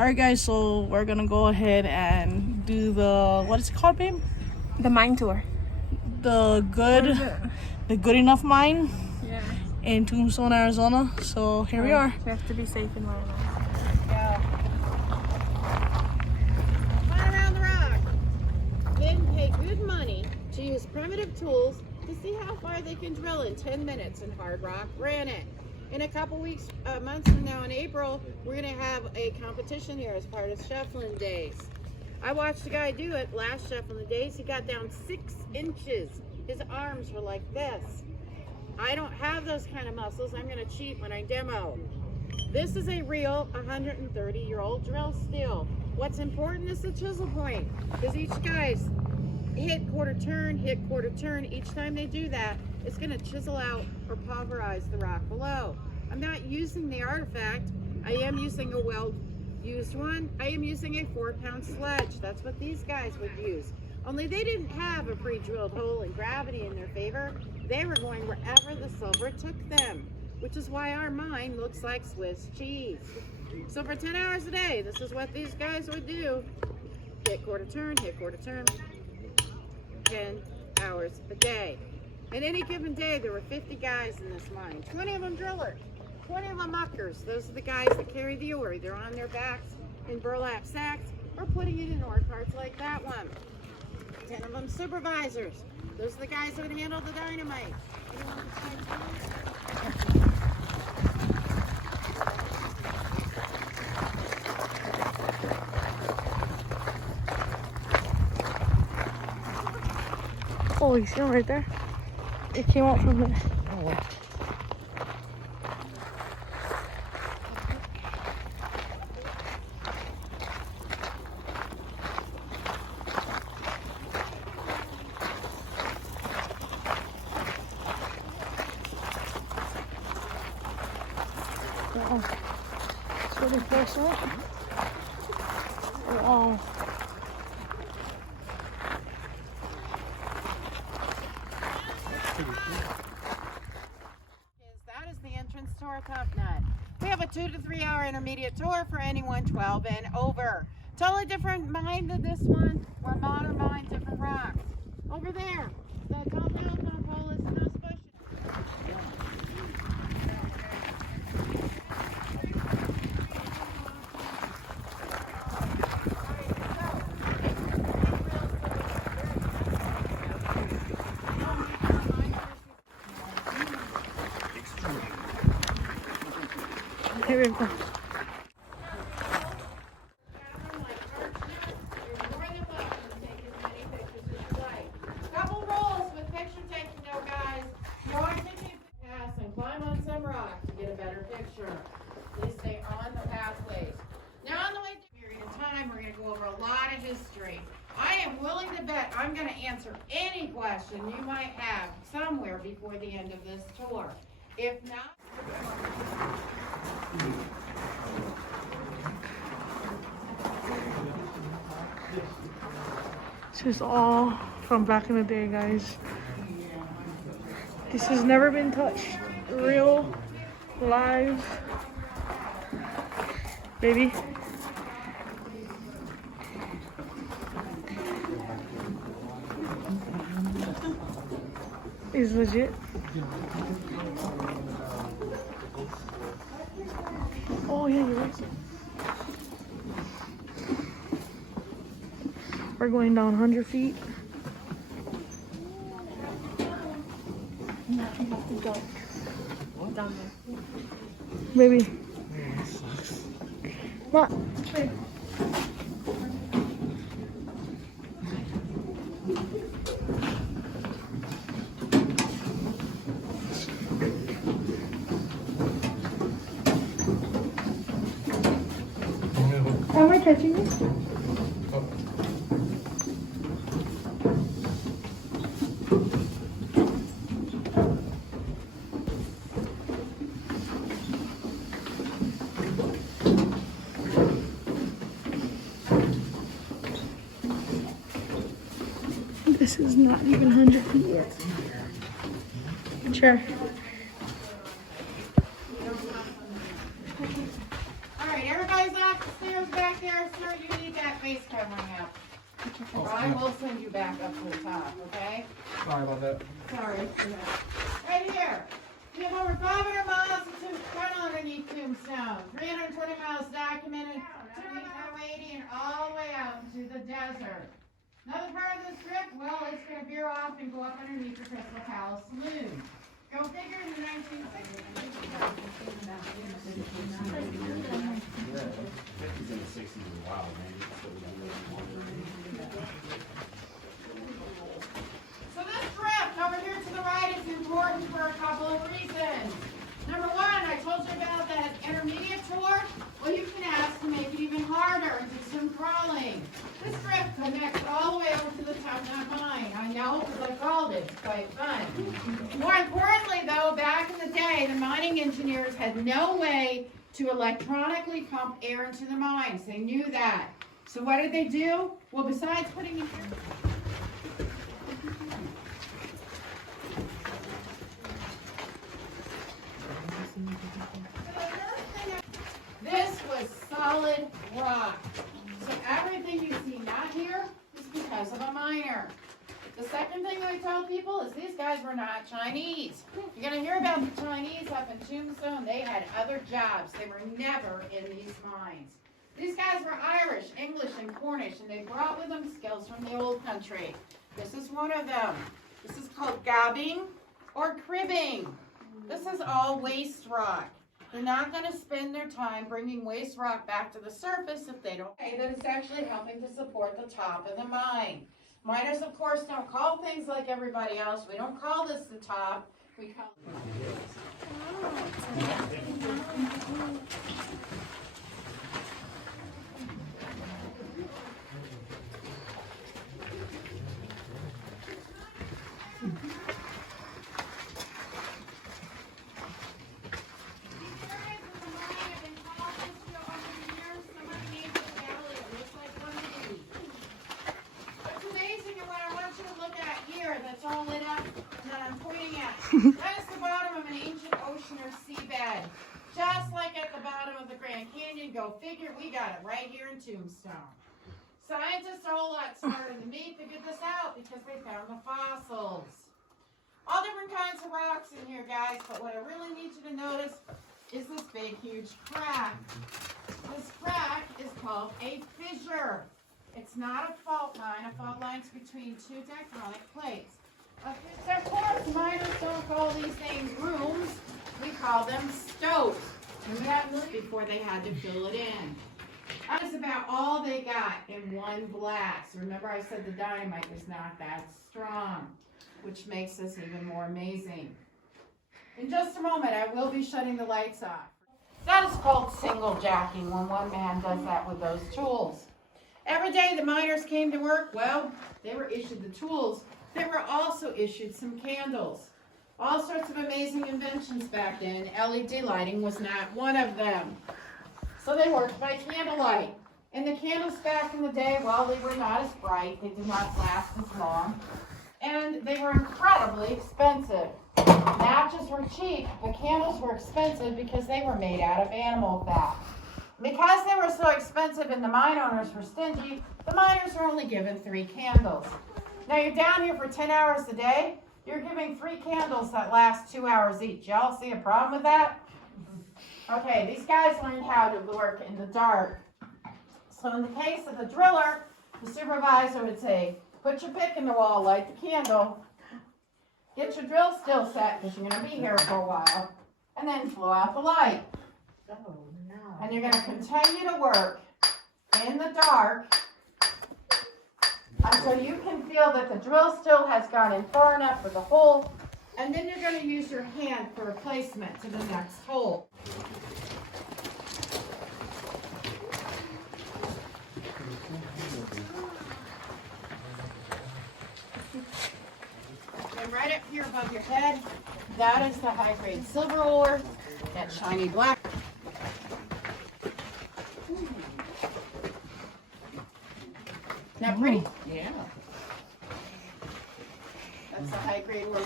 Alright guys, so we're gonna go ahead and do the, what is it called, babe? The mine tour. The good enough mine. Yeah. In Tombstone, Arizona. So here we are. We have to be safe and wear a mask. Yeah. Fly around the rock. Then pay good money to use primitive tools to see how far they can drill in 10 minutes in hard rock granite. In a couple weeks, months from now in April, we're going to have a competition here as part of Shuffling Days. I watched a guy do it last Shuffling Days. He got down 6 inches. His arms were like this. I don't have those kind of muscles. I'm going to cheat when I demo. This is a real 130-year-old drill steel. What's important is the chisel point, because each guy's hit quarter turn. Each time they do that, it's going to chisel out or pulverize the rock below. I'm not using the artifact. I am using a well-used one. I am using a 4-pound sledge. That's what these guys would use. Only they didn't have a pre-drilled hole and gravity in their favor. They were going wherever the silver took them, which is why our mine looks like Swiss cheese. So for 10 hours a day, this is what these guys would do. Hit quarter turn, 10 hours a day. And any given day, there were 50 guys in this mine. 20 of them drillers, 20 of them muckers. Those are the guys that carry the ore. They're on their backs in burlap sacks or putting it in ore carts like that one. 10 of them supervisors. Those are the guys that would handle the dynamite. Oh, you see him right there? It came out from there. It's really close, right? Wow. That is the entrance to our Top Nut. We have a 2 to 3 hour intermediate tour for anyone 12 and over. Totally different mine than this one. We're modern mine, different rocks. Over there, the telephone pole is in those bushes. Here we go. Couple rolls with picture taking though, guys. You are taking a pass and climb on some rock to get a better picture. Please stay on the pathways. Now on the way to period of time, we're going to go over a lot of history. I am willing to bet I'm going to answer any question you might have somewhere before the end of this tour. If not, This is all from back in the day, guys. This has never been touched. Real, live, baby. Is legit. Oh yeah, you're right. We're going down 100 feet. Down there. Baby. What? Am I touching this? This is not even 100 feet yet. Sure. all right, everybody's off the stairs back there, sir, you need that face covering up. Or I will send you back up to the top, okay? Sorry about that. Sorry. Right here. We have over 500 miles of tunnel underneath Tombstone. 320 miles documented, 280 and all the way out into the desert. Another part of this trip, well, it's going to veer off and go up underneath the Crystal Palace Saloon. Go figure in the 1960s. So this trip over here to the right is important for a couple of reasons. Number one, I told you about that intermediate tour. Well, you can ask to make it even harder and do some crawling. This trip connects all the way over to the Tombstone mine. I know because I called it. It's quite fun. More importantly, though, back in the day, the mining engineers had no way to electronically pump air into the mines. They knew that. So what did they do? Well, besides putting in this was solid rock. So everything you see not here is because of a miner. The second thing I tell people is these guys were not Chinese. You're going to hear about the Chinese up in Tombstone. They had other jobs. They were never in these mines. These guys were Irish, English, and Cornish, and they brought with them skills from the old country. This is one of them. This is called gobbing or cribbing. This is all waste rock. They're not going to spend their time bringing waste rock back to the surface if they don't say that it's actually helping to support the top of the mine. Miners, of course, don't call things like everybody else. We don't call this the top. We call it. That's all lit up that I'm pointing at. That is the bottom of an ancient ocean or seabed. Just like at the bottom of the Grand Canyon. Go figure, we got it right here in Tombstone. Scientists are a whole lot smarter than me figured this out because they found the fossils. All different kinds of rocks in here, guys, but what I really need you to notice is this big, huge crack. This crack is called a fissure. It's not a fault line. A fault line's between two tectonic plates. Of course, miners don't call these things rooms. We call them stopes. And that was before they had to fill it in. That is about all they got in one blast. Remember I said the dynamite was not that strong, which makes this even more amazing. In just a moment, I will be shutting the lights off. That is called single jacking when one man does that with those tools. Every day the miners came to work, well, they were issued the tools. They were also issued some candles. All sorts of amazing inventions back then. LED lighting was not one of them. So they worked by candlelight. And the candles back in the day, well, they were not as bright. They did not last as long. And they were incredibly expensive. Matches were cheap, but candles were expensive because they were made out of animal fat. Because they were so expensive and the mine owners were stingy, the miners were only given 3 candles. Now you're down here for 10 hours a day. You're giving 3 candles that last 2 hours each. Y'all see a problem with that? Okay, these guys learned how to work in the dark. So in the case of the driller, the supervisor would say, put your pick in the wall, light the candle, get your drill still set because you're going to be here for a while, and then blow out the light. And you're going to continue to work in the dark until you can feel that the drill still has gone in far enough for the hole, and then you're going to use your hand for replacement to the next hole. And right up here above your head, that is the high-grade silver ore, that shiny black. Isn't that pretty? Yeah. That's the high-grade ore.